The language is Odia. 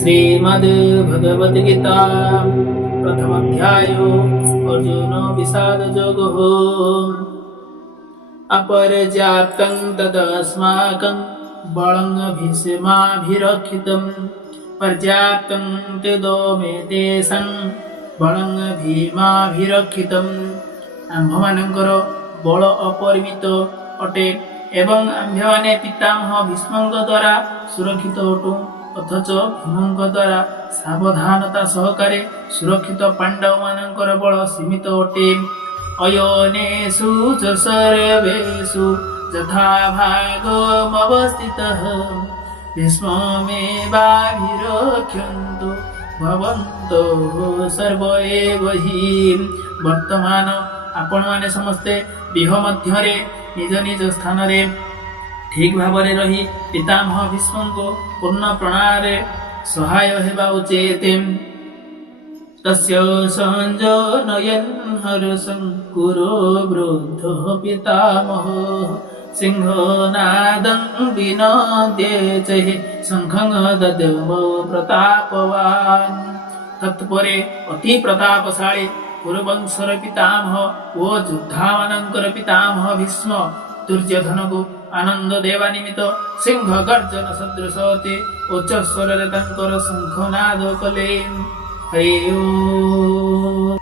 श्रीमद्भगवद्गीता प्रथमाध्यायो अर्जुन विषादयोगः अपर्याप्तं तदस्माकं बलं भीष्माभिरक्षितं पर्याप्तं तदोमेतेषां बलं भीमाभिरक्षितम् आम्भମାନଙ୍କର ବଳ ଅପରିମିତ ଅଟେ ଏବଂ ଆମ୍ଭେମାନେ ପିତାମହ ଭୀଷ୍ମଙ୍କ ଦ୍ୱାରା ସୁରକ୍ଷିତ ଅଟୁ ଅଥଚ ଭୀମଙ୍କ ଦ୍ୱାରା ସାବଧାନତା ସହକାରେ ସୁରକ୍ଷିତ ପାଣ୍ଡବମାନଙ୍କର ବଳ ସୀମିତ ଅଟେ ଅୟନେଷୁ च सर्वेषु यथा भागमवस्थितः भीष्ममेवाभिरक्षन्तु भवन्तः सर्व एव हि ବର୍ତ୍ତମାନ ଆପଣମାନେ ସମସ୍ତେ ବିହ ମଧ୍ୟରେ ନିଜ ନିଜ ସ୍ଥାନରେ ଠିକ୍ ଭାବରେ ରହି ପିତାମହ ଭୀଷ୍ମଙ୍କୁ ପୂର୍ଣ୍ଣ ପ୍ରଣାଳୀରେ ସହାୟ ହେବା ଉଚିତ। ତସ୍ୟ ସଞ୍ଜନୟନ୍ ହର୍ଷଂ କୁରୁ ବୃଦ୍ଧଃ ପିତାମହ ସିଂହନାଦଂ ବିନଦ୍ୟେଚ ଶଙ୍ଖଂ ଦଦ୍ମ ପ୍ରତାପବାନ୍। ତତ୍ପରେ ଅତି ପ୍ରତାପଶାଳୀ କୁରୁବଂଶର ପିତାମହ ଓ ଯୋଦ୍ଧାମାନଙ୍କର ପିତାମହ ଭୀଷ୍ମ ଦୁର୍ଯ୍ୟୋଧନକୁ ଆନନ୍ଦ ଦେବା ନିମିତ୍ତ ସିଂହ ଗର୍ଜନ ସଦୃଶ ଅତି ଉଚ୍ଚ ସ୍ୱରରେ ତାଙ୍କର ଶଙ୍ଖନାଦ କଲେ। ହରି ଓମ୍।